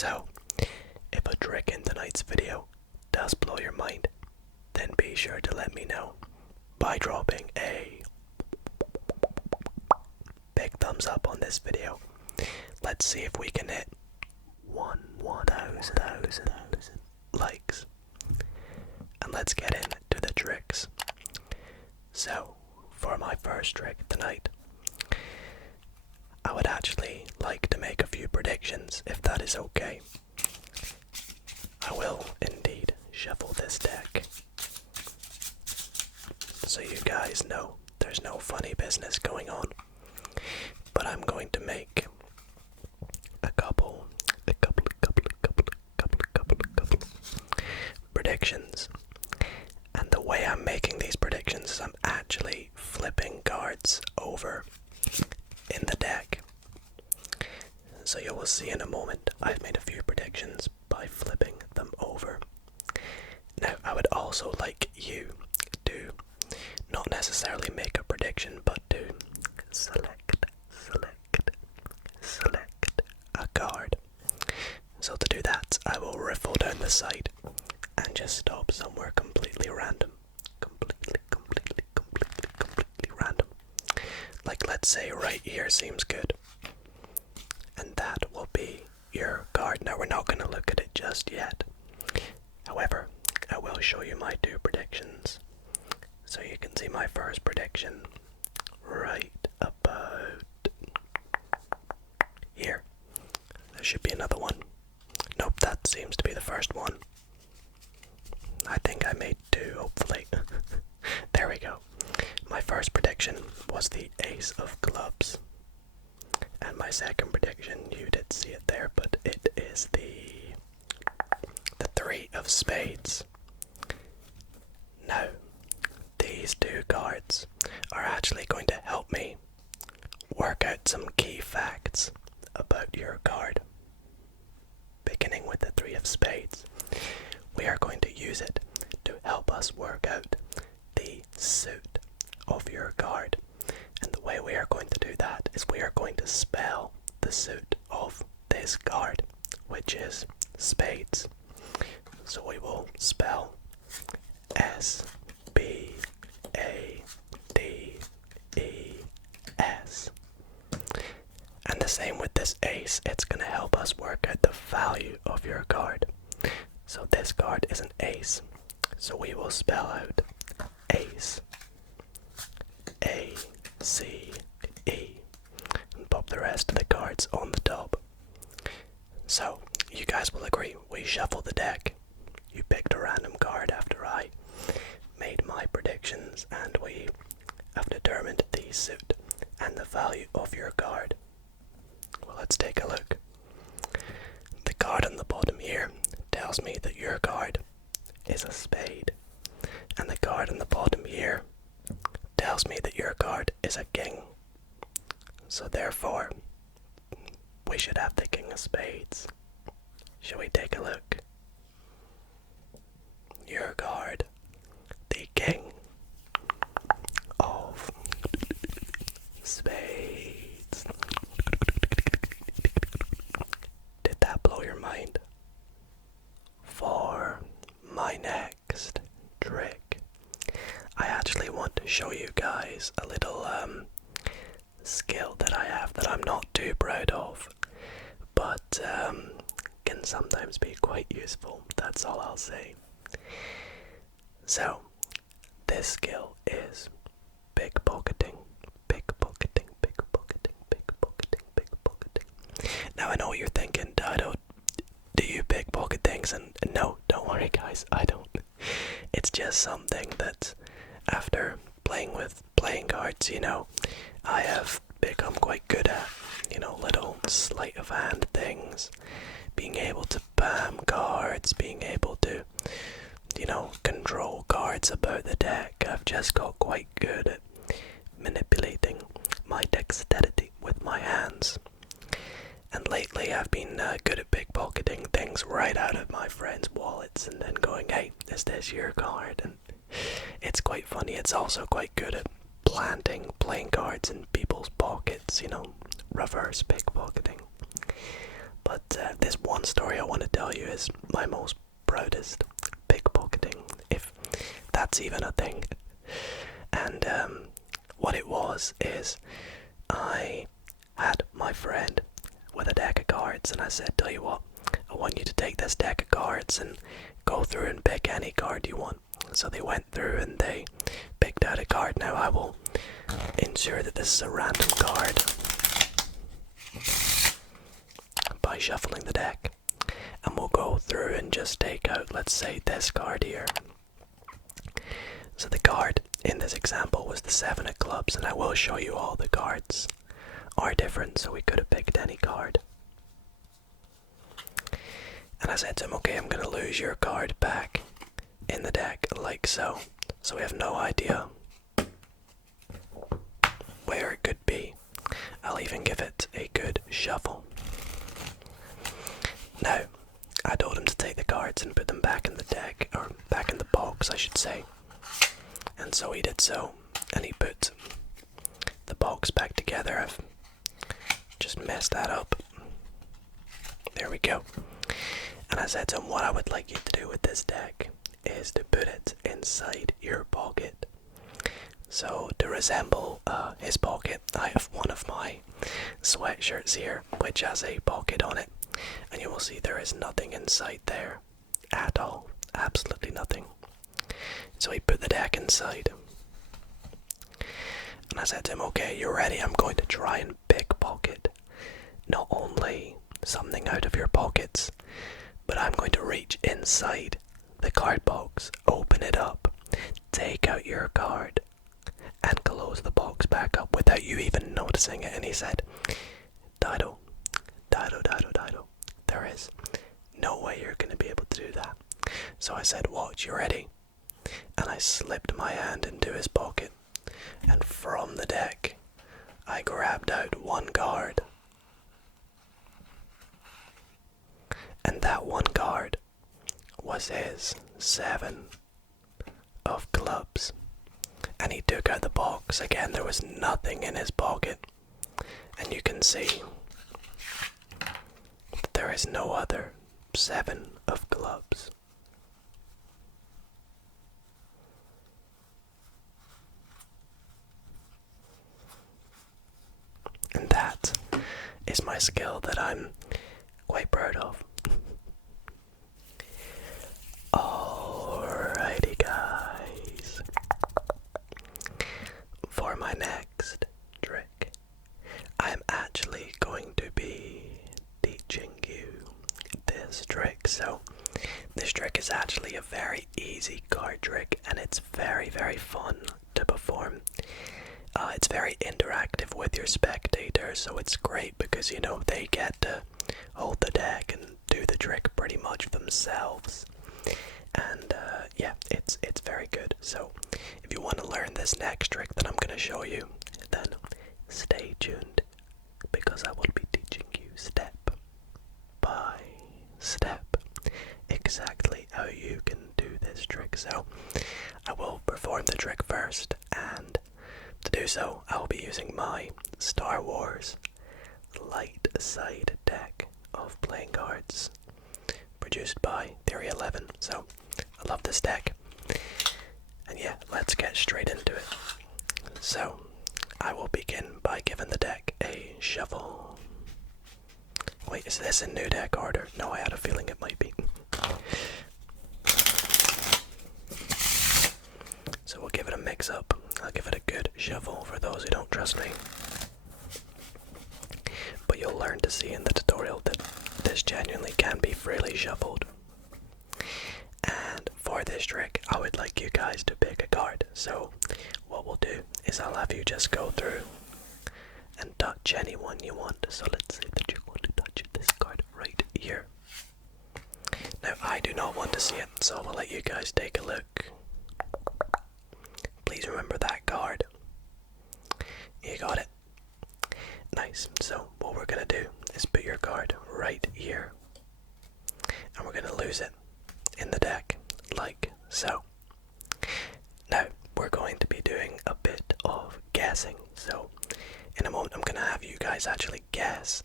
So, if a trick in tonight's video does blow your mind, then be sure to let me know by dropping a big thumbs up on this video. Let's see if we can hit 1,000 likes. And let's get into the tricks. So, for my first trick tonight, I would actually like to make a few predictions, if that is okay. I will indeed shuffle this deck, so you guys know there's no funny business going on. But I'm going to make a couple predictions. And the way I'm making these predictions is I'm actually flipping cards over in the deck. So you will see in a moment I've made a few predictions by flipping them over. Now I would also like you to not necessarily make a prediction, but to select a card. So to do that, I will riffle down the side and just stop somewhere completely random. Completely random. Like, let's say right here seems good. And that will be your card. Now we're not going to look at it just yet. However, I will show you my two predictions. So you can see my first prediction right about here. There should be another one. Nope, that seems to be the first one. I think I made two, hopefully. There we go. My first prediction was the Ace of Clubs. And my second prediction, you did see it there, but it is the Three of Spades. Now, these two cards are actually going to help me work out some key facts about your card. Beginning with the Three of Spades, we are going to use it to help us work out the suit of your card. And the way we are going to do that is we are going to spell the suit of this card, which is spades. So we will spell S-B-A-D-E-S. And the same with this ace, it's going to help us work out the value of your card. So this card is an ace, so we will spell out ace, A-C-E, and pop the rest of the cards on the top. So, you guys will agree, we shuffle the deck. You picked a random card after I made my predictions, and we have determined the suit and the value of your card. Well, let's take a look. The card on the bottom here tells me that your card is a spade, and the card on the bottom here tells me that your card is a king. So therefore, we should have the King of Spades. Shall we take a look? Your card, the King of Spades. Did that blow your mind? For my next trick, I actually want to show you guys a little skill that I have that I'm not too proud of, but can sometimes be quite useful. That's all I'll say. So, this skill is pickpocketing. Now I know what you're thinking, Dido, do you pickpocket things? And no, don't worry guys, I don't. It's just something that after playing with playing cards, I have become quite good at, little sleight of hand things, being able to spam cards, being able to, control cards about the deck. I've just got quite good at manipulating my dexterity with my hands. And lately I've been good at pickpocketing things right out of my friends' wallets and then going, hey, is this your card? And it's quite funny. It's also quite good at planting playing cards in people's pockets, reverse pickpocketing. But this one story was is I had my friend with a deck of cards, and I said, tell you what, I want you to take this deck of cards and go through and pick any card you want. So they went through and they picked out a card. Now I will ensure that this is a random card by shuffling the deck, and we'll go through and just take out, let's say, this card here. So the card in this example was the 7 of clubs, and I will show you all the cards are different, so we could have picked any card. And I said to him, okay, I'm going to lose your card back in the deck, like so. So we have no idea where it could be. I'll even give it a good shuffle. Now, I told him to take the cards and put them back in the deck, or back in the box, I should say. And so he did so, and he put the box back together. I've just messed that up. There we go. And I said to him, what I would like you to do with this deck is to put it inside your pocket. So to resemble his pocket, I have one of my sweatshirts here which has a pocket on it, and you will see there is nothing inside there at all, absolutely nothing. So he put the deck inside, and I said to him, okay, you're ready, I'm going to try and pickpocket not only something out of your pockets, but I'm going to reach inside the card box, open it up, take out your card, and close the box back up without you even noticing it. And he said, Dido, there is no way you're going to be able to do that. So I said, watch, you ready? And I slipped my hand into his pocket, and from the deck I grabbed out one card. And that one card was his 7 of clubs. And he took out the box. Again, there was nothing in his pocket. And you can see that there is no other 7 of clubs. And that is my skill that I'm quite proud of. Alrighty guys, for my next trick, I'm actually going to be teaching you this trick. So this trick is actually a very easy card trick, and it's very, very fun to perform. It's very interactive with your spectator, so it's great because, you know, they get to hold the deck and do the trick pretty much themselves. And yeah, it's very good. So if you want to learn this next trick that I'm going to show you, then stay tuned, because I will be teaching you step by step exactly how you can do this trick. So I will perform the trick first, and to do so I will be using my Star Wars light side deck of playing cards produced by Theory 11. So I love this deck, and yeah, let's get straight into it. So I will begin by giving the deck a shuffle. Wait, is this in new deck order? No, I had a feeling it might be. So we'll give it a mix up. I'll give it a good shuffle for those who don't trust me. But you'll learn to see in the tutorial that this genuinely can be freely shuffled. And for this trick, I would like you guys to pick a card. So what we'll do is I'll have you just go through and touch any one you want. So let's say that you want to touch this card right here. Now I do not want to see it, so I'll let you guys take a look. Please remember that card. You got it? Nice. So what we're going to do is put your card right here, and we're going to lose it in the deck, like so. Now we're going to be doing a bit of guessing. So in a moment I'm going to have you guys actually guess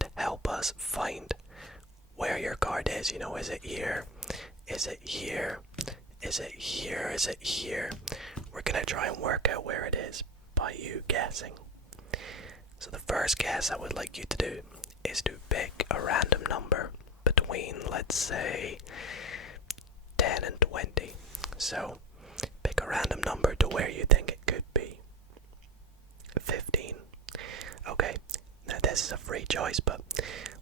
to help us find where your card is. You know, is it here? Is it here? Is it here? Is it here? We're going to try and work out where it is by you guessing. So the first guess I would like you to do is to pick a random number between, let's say, 10 and 20. So pick a random number to where you think it could be. 15. Okay, now this is a free choice, but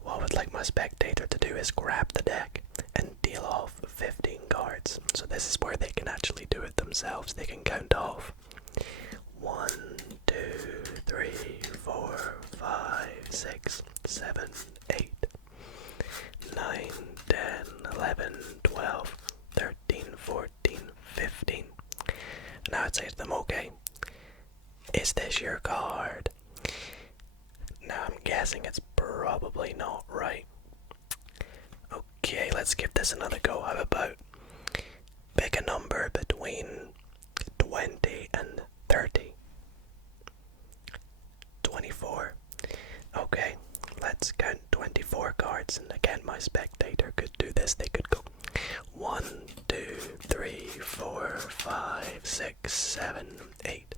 what I would like my spectator to do is grab the deck and deal off 15 cards. So this is where they can actually do it themselves. They can count off 1, 2, 3, 4, 5, 6, 7, 8, 9, 10, 11, 12, 13, 14, 15. Now I'd say to them, okay, is this your card? Now I'm guessing it's probably not right. Okay, let's give this another go. How about pick a number between 20 and 30? 24. Okay, let's count 24 cards, and again my spectator could do this. They could go 1, 2, 3, 4, 5, 6, 7, 8,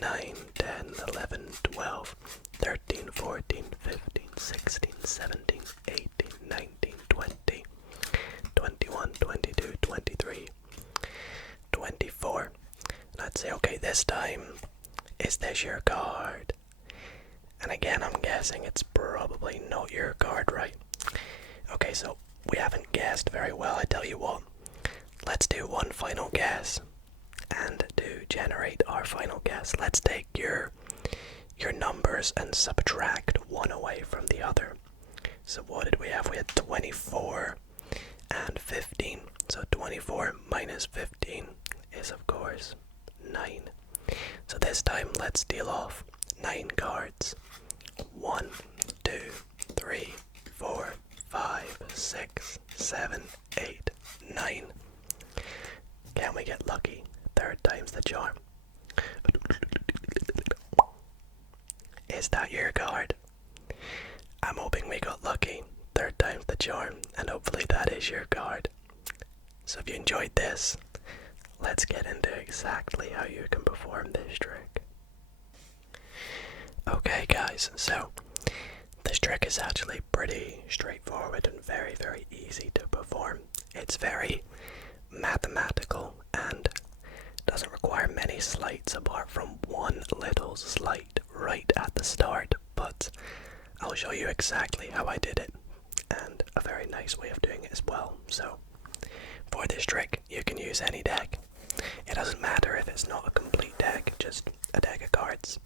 9, 10, 11, 12, 13, 14, 15, 16, 17, 18, 19, 20, 21, 22, 23, 24. And I'd say, okay, this time, is this your card? And again, I'm guessing it's probably not your card, right? Okay, so we haven't guessed very well. I tell you what, let's do one final guess. And to generate our final guess, let's take your numbers and subtract one away from the other. So what did we have? We had 24 and 15. So 24 minus 15 is, of course, 9. So this time, let's deal off 9 cards. 1, 2, 3, 4, 5, 6, 7, 8, 9. Can we get lucky? Third time's the charm. Is that your card? I'm hoping we got lucky. Third time's the charm, and hopefully that is your card. So if you enjoyed this, let's get into exactly how you can perform this trick. Okay guys, so this trick is actually pretty straightforward and very, very easy to perform. It's very mathematical and doesn't require many sleights apart from one little sleight right at the start, but I'll show you exactly how I did it and a very nice way of doing it as well. So for this trick you can use any deck. It doesn't matter if it's not a complete deck, just a deck of cards.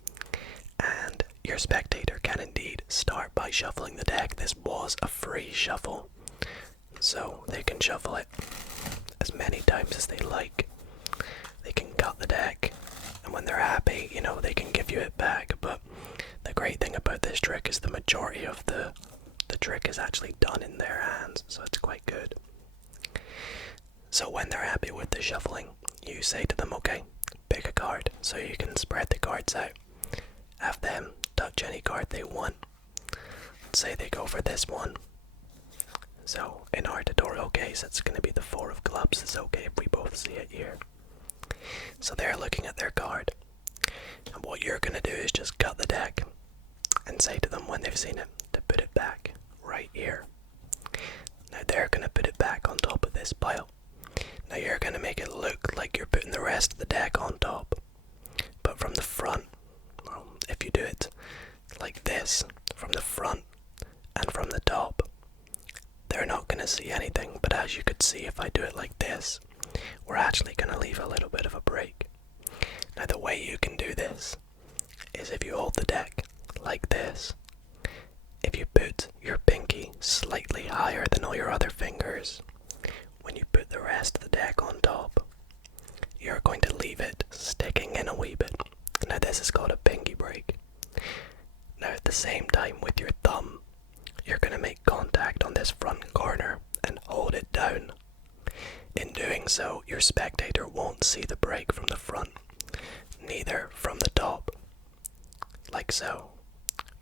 And your spectator can indeed start by shuffling the deck. This was a free shuffle, so they can shuffle it as many times as they like. They can cut the deck, and when they're happy, they can give you it back. But the great thing about this trick is the majority of the trick is actually done in their hands, so it's quite good. So when they're happy with the shuffling, you say to them, okay, pick a card, so you can spread the cards out. Have them touch any card they want. Let's say they go for this one. So in our tutorial case, it's going to be the 4 of clubs. It's okay if we both see it here. So they're looking at their card. And what you're going to do is just cut the deck and say to them when they've seen it to put it back right here. Now they're going to put it back on top of this pile. Now you're going to make it look like you're putting the rest of the deck on top. But from the front, if you do it like this, from the front and from the top, they're not going to see anything. But as you could see, if I do it like this, we're actually going to leave a little bit of a break. Now the way you can do this is if you hold the deck like this, if you put your pinky slightly higher than all your other fingers, when you put the rest of the deck on top, you're going to leave it sticking in a wee bit. Now this is called a pinky break. Now at the same time with your thumb, you're going to make contact on this front corner and hold it down. In doing so, your spectator won't see the break from the front, neither from the top, like so.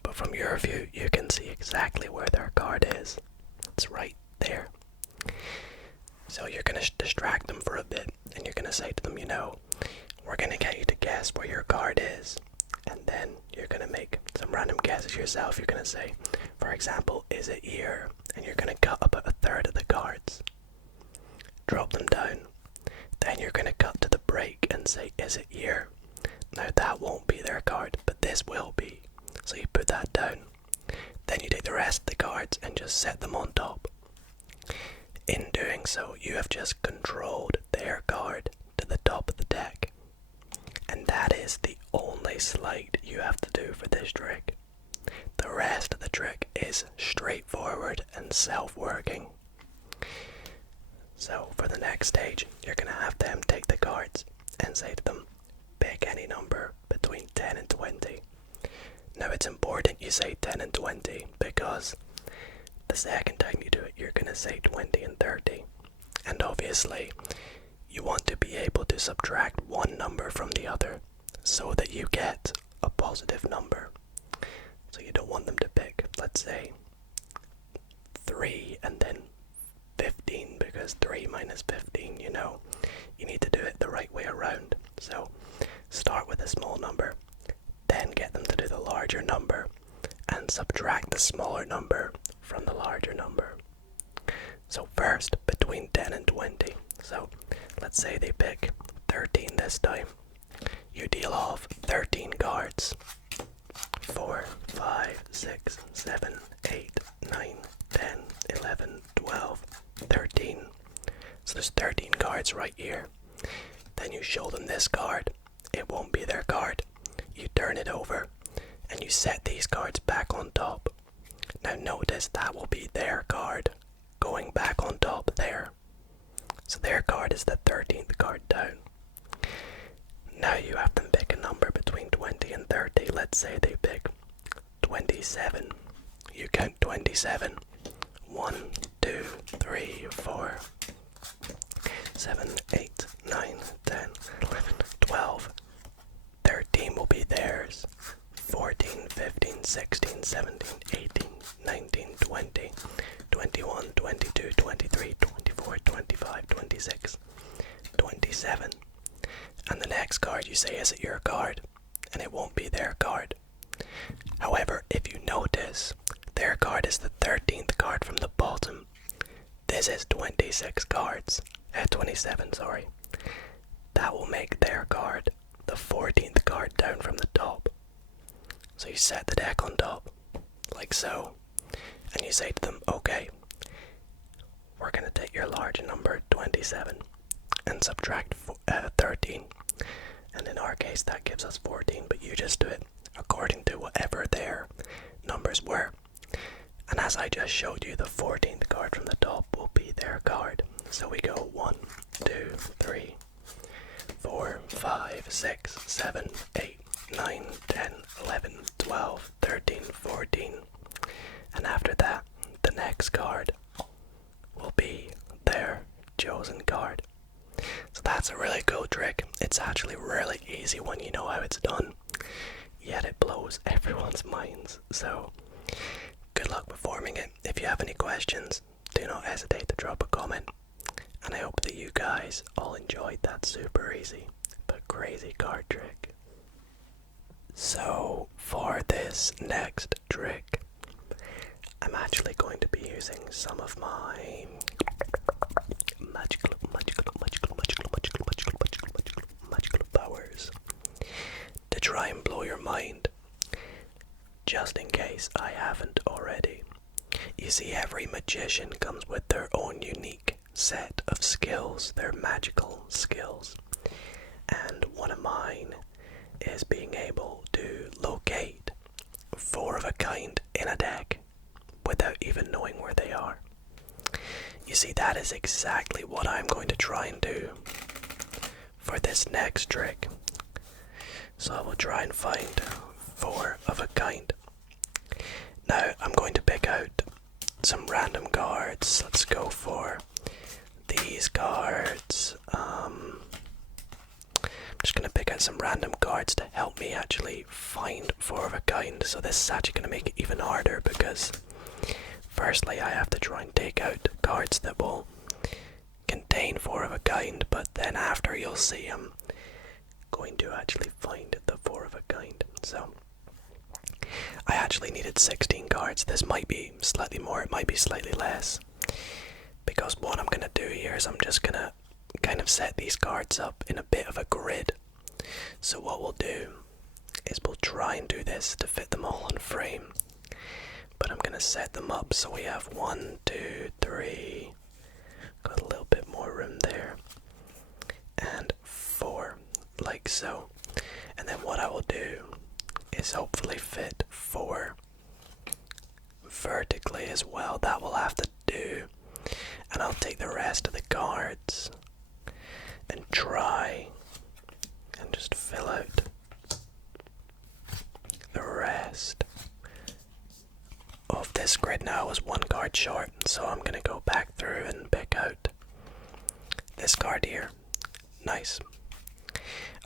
But from your view, you can see exactly where their card is. It's right there. So you're going to distract them for a bit, and you're going to say to them, we're going to get you to guess where your card is, and then some random guesses yourself. You're going to say, for example, is it ear? And you're going to cut about a third of the cards. Drop them down. Then you're going to cut to the break and say, is it ear? Now that won't be their card, but this will be. So you put that down. Then you take the rest of the cards and just set them on top. In doing so, you have just controlled their card to the top of the deck. And that is the only slide you have to do for this trick. The rest of the trick is straightforward and self-working. So for the next stage, you're going to have them take the cards and say to them, pick any number between 10 and 20. Now it's important you say 10 and 20 because the second time you do it, you're going to say 20 and 30. And obviously, you want to be able to subtract one number from the other so that you get a positive number. So you don't want them to pick, let's say, 3 and then 15, because 3 minus 15, you know, you need to do it the right way around. So start with a small number, then get them to do the larger number, and subtract the smaller number from the larger number. So first, between 10 and 20. So let's say they pick 13 this time. You deal off 13 cards. 4, 5, 6, 7, 8, 9, 10, 11, 12, 13. So there's 13 cards right here. Then you show them this card. It won't be their card. You turn it over and you set these cards back on top. Now notice that will be their card going back on top there. So their card is the 13th card down. Now you have them pick a number between 20 and 30. Let's say they pick 27. You count 27. 1, 2, 3, 4, 7, 8, 9, 10, 11, 12. 13 will be theirs. 14, 15, 16, 17, 18, 19, 20, 21, 22, 23, 24, 25, 26, 27. And the next card you say, is it your card? And it won't be their card. However, if you notice, their card is the 13th card from the bottom. This is 26 cards. 27, sorry. That will make their card the 14th card down from the top. So you set the deck on top, like so. And you say to them, okay, we're going to take your large number, 27, and subtract 13. And in our case, that gives us 14, but you just do it according to whatever their numbers were. And as I just showed you, the 14th card from the top will be their card. So we go 1, 2, 3, 4, 5, 6, 7, 8, 9, 10, 11, 12, 13, 14. And after that, the next card will be their chosen card. So that's a really cool trick. It's actually really easy when you know how it's done, yet it blows everyone's minds. So good luck performing it. If you have any questions, do not hesitate to drop a comment. And I hope that you guys all enjoyed that super easy but crazy card trick. So for this next trick, I'm actually going to be using some of my magical powers to try and blow your mind, just in case I haven't already. You see, every magician comes with their own unique set of skills, their magical skills, and one of mine is being able to locate 4 of a kind in a deck without even knowing where they are. You see, that is exactly what I'm going to try and do for this next trick. So I will try and find 4 of a kind. Now I'm going to pick out some random cards. Let's go for these cards. I'm just going to pick out some random cards to help me actually find 4 of a kind. So this is actually going to make it even harder because firstly I have to try and take out cards that will contain 4 of a kind, but then after you'll see I'm going to actually find the 4 of a kind. So actually needed 16 cards. This might be slightly more, it might be slightly less. Because what I'm going to do here is I'm just going to kind of set these cards up in a bit of a grid. So what we'll do is we'll try and do this to fit them all on frame. But I'm going to set them up so we have 1, 2, 3, got a little bit more room there, and 4, like so. And then what I will do is hopefully fit 4 vertically as well. That will have to do. And I'll take the rest of the cards and try and just fill out the rest of this grid. Now I was 1 card short, so I'm gonna go back through and pick out this card here. Nice.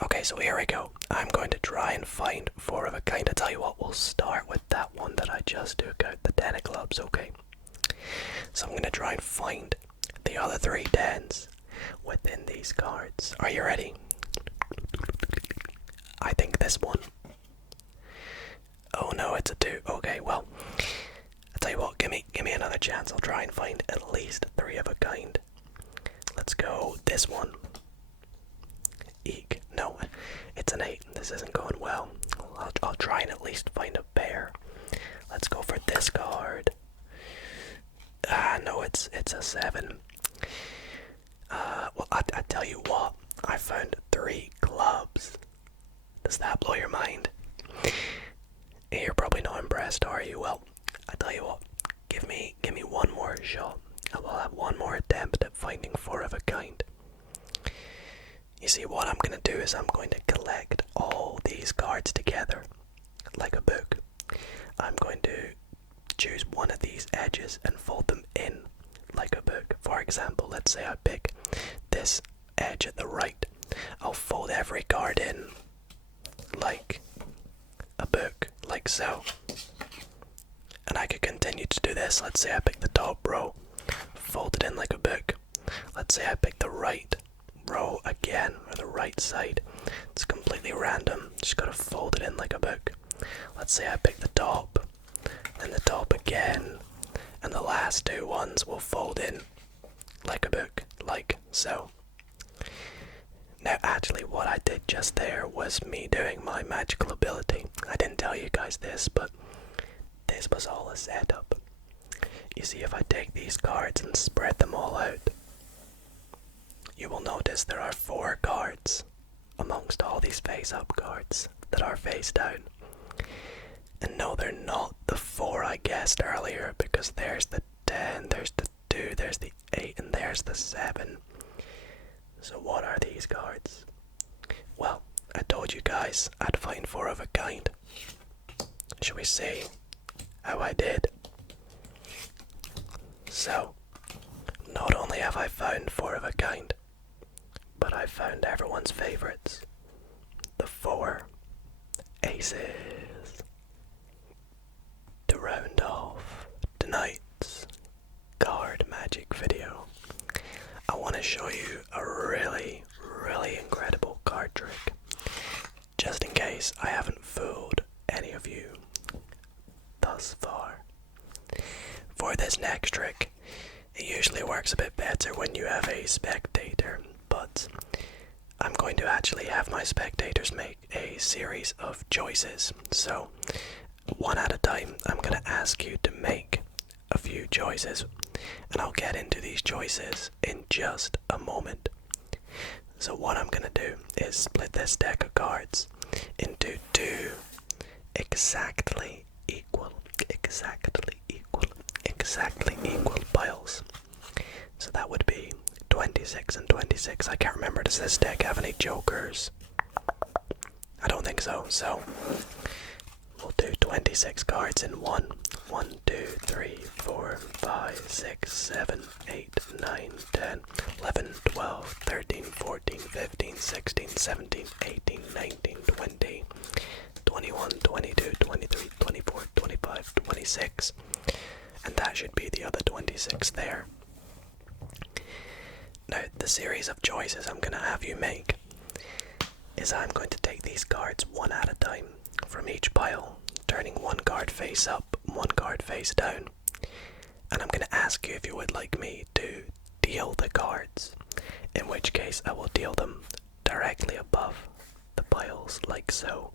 Okay, so here we go. I'm going to try and find 4 of a kind. I tell you what, we'll start with that one that I just took out, the 10 of clubs, okay? So I'm going to try and find the other 3 tens within these cards. Are you ready? I think this one. Oh no, it's a 2. Okay, well, I tell you what, give me another chance. I'll try and find at least 3 of a kind. Let's go this one. Eek. No, it's an 8. This isn't going well. I'll try and at least find a pair. Let's go for this card. No, it's a 7. Well, I tell you what, I found 3 clubs. Does that blow your mind? You're probably not impressed, are you? Well, I tell you what, give me one more shot. I will have one more attempt at finding 4 of a kind. You see, what I'm going to do is I'm going to collect all these cards together, like a book. I'm going to choose one of these edges and fold them in, like a book. For example, let's say I pick this edge at the right. I'll fold every card in, like a book, like so. And I could continue to do this. Let's say I pick the top row, fold it in like a book. Let's say I pick the right row again, or the right side. It's completely random, just gotta fold it in like a book. Let's say I pick the top, and the top again, and the last 2 ones will fold in like a book, like so. Now actually what I did just there was me doing my magical ability. I didn't tell you guys this, but this was all a setup. You see, if I take these cards and spread them all out, you will notice there are 4 cards amongst all these face-up cards that are face down. And no, they're not the 4 I guessed earlier, because there's the 10, there's the 2, there's the 8, and there's the 7. So what are these cards? Well, I told you guys I'd find 4 of a kind. Shall we see how I did? So, not only have I found 4 of a kind, but I found everyone's favorites, the 4 aces. To round off tonight's card magic video, I want to show you a really incredible card trick, just in case I haven't fooled any of you thus far. For this next trick, it usually works a bit better when you have a spectator, but I'm going to actually have my spectators make a series of choices. So, one at a time, I'm going to ask you to make a few choices, and I'll get into these choices in just a moment. So what I'm going to do is split this deck of cards into 2 exactly equal piles. So that would be 26 and 26. I can't remember, does this deck have any jokers? I don't think so, so we'll do 26 cards in 1. 1, 2, 3, 4, 5, 6, 7, 8, 9, 10, 11, 12, 13, 14, 15, 16, 17, 18, 19, 20, 21, 22, 23, 24, 25, 26. And that should be the other 26 there. Now, the series of choices I'm going to have you make is I'm going to take these cards one at a time from each pile, turning one card face up, one card face down. And I'm going to ask you if you would like me to deal the cards, in which case I will deal them directly above the piles like so.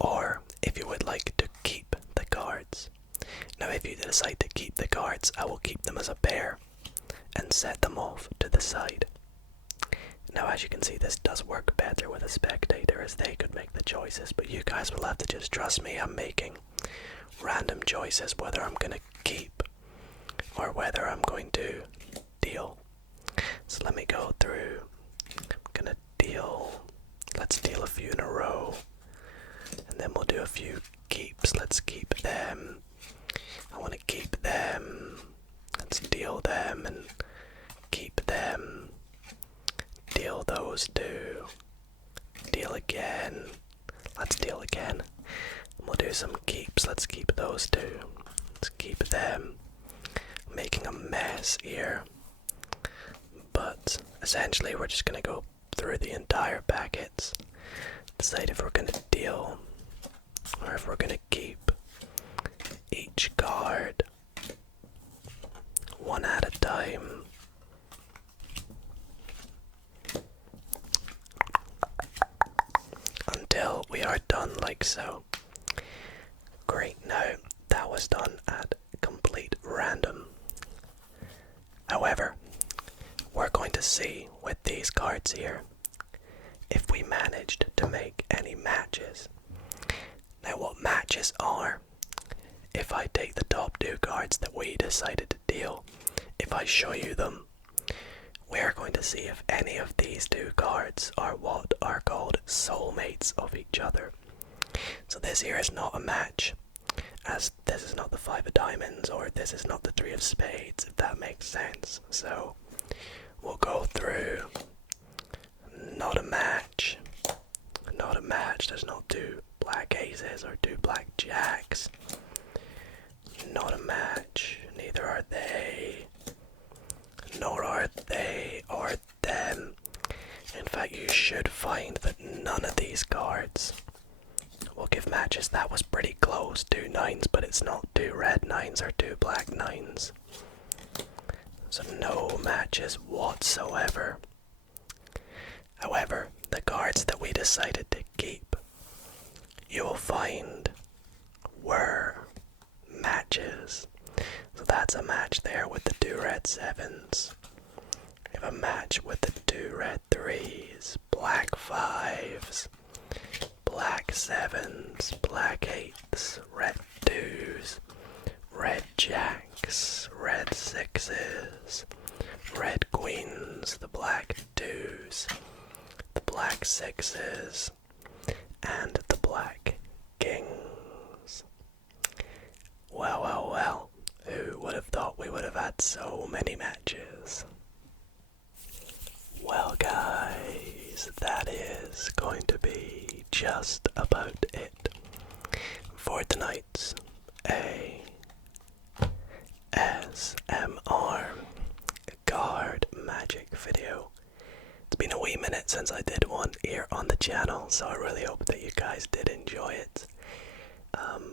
Or if you would like to keep the cards. Now if you decide to keep the cards, I will keep them as a pair and set them off to the side. Now as you can see, this does work better with a spectator, as they could make the choices, but you guys will have to just trust me. I'm making random choices whether I'm going to keep or whether I'm going to deal. So let me go through. I'm going to deal. Let's deal a few in a row. And then we'll do a few keeps. Let's keep them. I want to keep them. Let's deal them and keep them. Deal those two. Deal again. Let's deal again. And we'll do some keeps. Let's keep those two. Let's keep them. I'm making a mess here. But essentially we're just going to go through the entire packets. Decide if we're going to deal or if we're going to keep each card one at a time. Until we are done like so. Great, now that was done at complete random. However, we're going to see with these cards here if we managed to make any matches. Now what matches are, if I take the top two cards that we decided to deal, if I show you them, we're going to see if any of these two cards are what are called soulmates of each other. So this here is not a match, as this is not the 5 of diamonds or this is not the 3 of spades, if that makes sense. So we'll go through. Not a match. Not a match. There's not 2 black aces or 2 black jacks. Not a match. Neither are they. Nor are they or them. In fact, you should find that none of these cards will give matches. That was pretty close. 2 9s, but it's not 2 red 9s or 2 black 9s. So no matches whatsoever. However, the cards that we decided to keep, you will find were matches. So that's a match there with the 2 red 7s. We have a match with the 2 red 3s, black 5s, black 7s, black 8s, red 2s, red jacks, red 6s, red queens, the black 2s, the black 6s, and the black kings. Well, well, well, who would have thought we would have had so many matches? Well guys, that is going to be just about it for tonight's ASMR card magic video. It's been a wee minute since I did one here on the channel, so I really hope that you guys did enjoy it.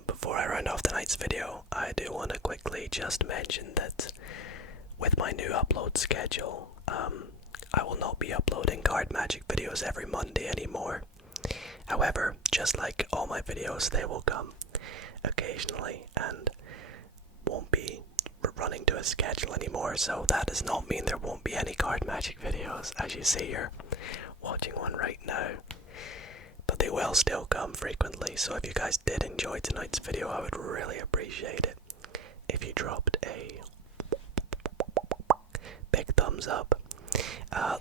Before I round off tonight's video, I do want to quickly just mention that with my new upload schedule, I will not be uploading card magic videos every Monday anymore. However, just like all my videos, they will come occasionally and won't be running to a schedule anymore. So that does not mean there won't be any card magic videos, as you see you're watching one right now. But they will still come frequently, so if you guys did enjoy tonight's video, I would really appreciate it if you dropped a big thumbs up.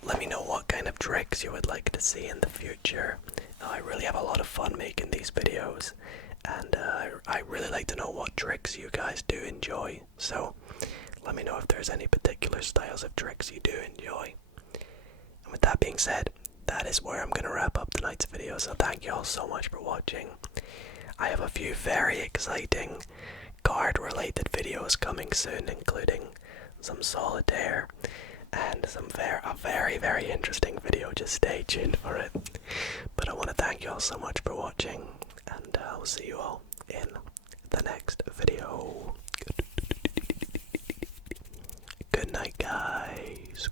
Let me know what kind of tricks you would like to see in the future. I really have a lot of fun making these videos, and I really like to know what tricks you guys do enjoy, so let me know if there's any particular styles of tricks you do enjoy. And with that being said, that is where I'm going to wrap up tonight's video, so thank you all so much for watching. I have a few very exciting card related videos coming soon, including some solitaire and a very, very interesting video. Just stay tuned for it. But I want to thank you all so much for watching, and I'll see you all in the next video. Good night, guys.